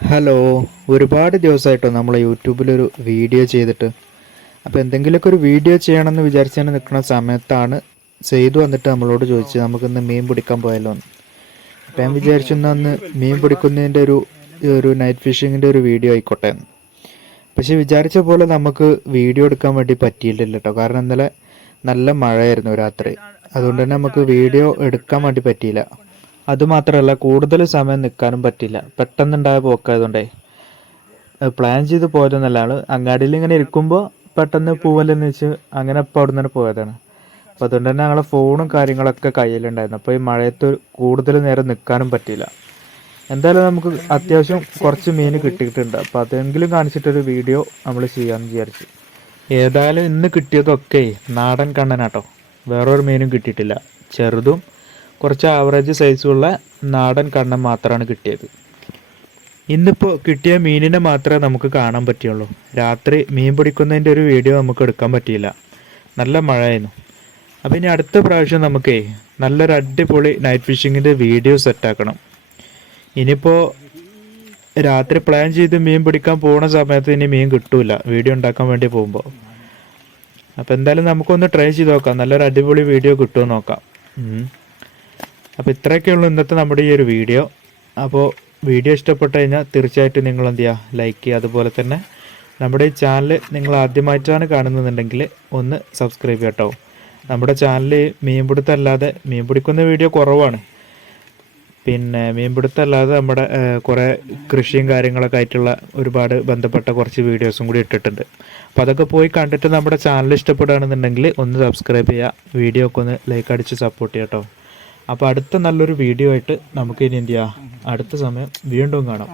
Hello ഒരുപാട് ദിവസമായിട്ടോ നമ്മൾ യൂട്യൂബിലൊരു video ചെയ്തിട്ട്. അപ്പോൾ എന്തെങ്കിലുമൊക്കെ ഒരു വീഡിയോ ചെയ്യണമെന്ന് വിചാരിച്ചാണ് നിൽക്കുന്ന സമയത്താണ് ചെയ്തു വന്നിട്ട് നമ്മളോട് ചോദിച്ചത്. നമുക്കിന്ന് മീൻ പിടിക്കാൻ പോയാലോ എന്ന് അപ്പം ഞാൻ വിചാരിച്ചു അന്ന് മീൻ പിടിക്കുന്നതിന്റെ ഒരു ഒരു നൈറ്റ് ഫിഷിങ്ങിന്റെ ഒരു വീഡിയോ ആയിക്കോട്ടെ പക്ഷേ വിചാരിച്ച പോലെ നമുക്ക് വീഡിയോ എടുക്കാൻ വേണ്ടി പറ്റിയിട്ടില്ല കേട്ടോ കാരണം ഇന്നലെ നല്ല മഴയായിരുന്നു രാത്രി. അതുകൊണ്ട് തന്നെ നമുക്ക് വീഡിയോ എടുക്കാൻ വേണ്ടി പറ്റിയില്ല. അതുമാത്രമല്ല കൂടുതൽ സമയം നിൽക്കാനും പറ്റില്ല. പെട്ടെന്നുണ്ടായ പോക്കായതുകൊണ്ടേ. പ്ലാൻ ചെയ്ത് പോയതെന്നല്ല ആൾ അങ്ങാടിയിൽ ഇങ്ങനെ ഇരിക്കുമ്പോൾ പെട്ടെന്ന് പോവല്ലെന്ന് വെച്ച് അങ്ങനെ ഇപ്പോൾ അവിടെ നിന്ന് പോയതാണ്. അപ്പോൾ അതുകൊണ്ട് തന്നെ ഞങ്ങളെ ഫോണും കാര്യങ്ങളൊക്കെ കയ്യിലുണ്ടായിരുന്നു. അപ്പോൾ ഈ മഴയത്ത് കൂടുതൽ നേരം നിൽക്കാനും പറ്റില്ല എന്തായാലും നമുക്ക് അത്യാവശ്യം കുറച്ച് മീൻ കിട്ടിയിട്ടുണ്ട്. അപ്പോൾ അതെങ്കിലും കാണിച്ചിട്ടൊരു വീഡിയോ നമ്മൾ ചെയ്യാമെന്ന് വിചാരിച്ചു. ഏതായാലും ഇന്ന് കിട്ടിയതൊക്കെ നാടൻ കണ്ണനാട്ടോ. വേറൊരു മീനും കിട്ടിയിട്ടില്ല. ചെറുതും കുറച്ച് ആവറേജ് സൈസുള്ള നാടൻ കണ്ണം മാത്രമാണ് കിട്ടിയത്. ഇന്നിപ്പോൾ കിട്ടിയ മീനിനെ മാത്രമേ നമുക്ക് കാണാൻ പറ്റിയുള്ളൂ. രാത്രി മീൻ പിടിക്കുന്നതിന്റെ ഒരു വീഡിയോ നമുക്ക് എടുക്കാൻ പറ്റിയില്ല. നല്ല മഴയായിരുന്നു. അപ്പോൾ ഇനി അടുത്ത പ്രാവശ്യം നമുക്കേ നല്ലൊരു അടിപൊളി നൈറ്റ് ഫിഷിങ്ങിന്റെ വീഡിയോ സെറ്റാക്കണം ഇനിയിപ്പോൾ രാത്രി പ്ലാൻ ചെയ്ത് മീൻ പിടിക്കാൻ പോകുന്ന സമയത്ത് ഇനി മീൻ കിട്ടൂല. വീഡിയോ ഉണ്ടാക്കാൻ വേണ്ടി പോകുമ്പോൾ അപ്പോൾ എന്തായാലും നമുക്കൊന്ന് ട്രൈ ചെയ്ത് നോക്കാം. നല്ലൊരു അടിപൊളി വീഡിയോ കിട്ടുമോ നോക്കാം. അപ്പോൾ ഇത്രയൊക്കെയുള്ളൂ ഇന്നത്തെ നമ്മുടെ ഈ ഒരു വീഡിയോ. അപ്പോൾ വീഡിയോ ഇഷ്ടപ്പെട്ട് കഴിഞ്ഞാൽ തീർച്ചയായിട്ടും നിങ്ങൾ എന്ത് ചെയ്യുക? ലൈക്ക് ചെയ്യുക. അതുപോലെ തന്നെ നമ്മുടെ ഈ ചാനൽ നിങ്ങൾ ആദ്യമായിട്ടാണ് കാണുന്നുണ്ടെങ്കിൽ ഒന്ന് സബ്സ്ക്രൈബ് ചെയ്യട്ടോ നമ്മുടെ ചാനൽ മീൻപിടുത്തം അല്ലാതെ മീൻ പിടിക്കുന്ന വീഡിയോ കുറവാണ്. പിന്നെ മീൻപിടുത്തം അല്ലാതെ നമ്മുടെ കുറേ കൃഷിയും കാര്യങ്ങളൊക്കെ ആയിട്ടുള്ള ഒരുപാട് ബന്ധപ്പെട്ട കുറച്ച് വീഡിയോസും കൂടി ഇട്ടിട്ടുണ്ട്. അപ്പോൾ അതൊക്കെ പോയി കണ്ടിട്ട് നമ്മുടെ ചാനൽ ഇഷ്ടപ്പെടുകയാണെന്നുണ്ടെങ്കിൽ ഒന്ന് സബ്സ്ക്രൈബ് ചെയ്യുക. വീഡിയോ ഒക്കെ ഒന്ന് ലൈക്ക് അടിച്ച് സപ്പോർട്ട് ചെയ്യാം കേട്ടോ. അപ്പോൾ അടുത്ത നല്ലൊരു വീഡിയോ ആയിട്ട് നമുക്ക് ഇനി എന്ത് ചെയ്യാം? അടുത്ത സമയം വീണ്ടും കാണാം.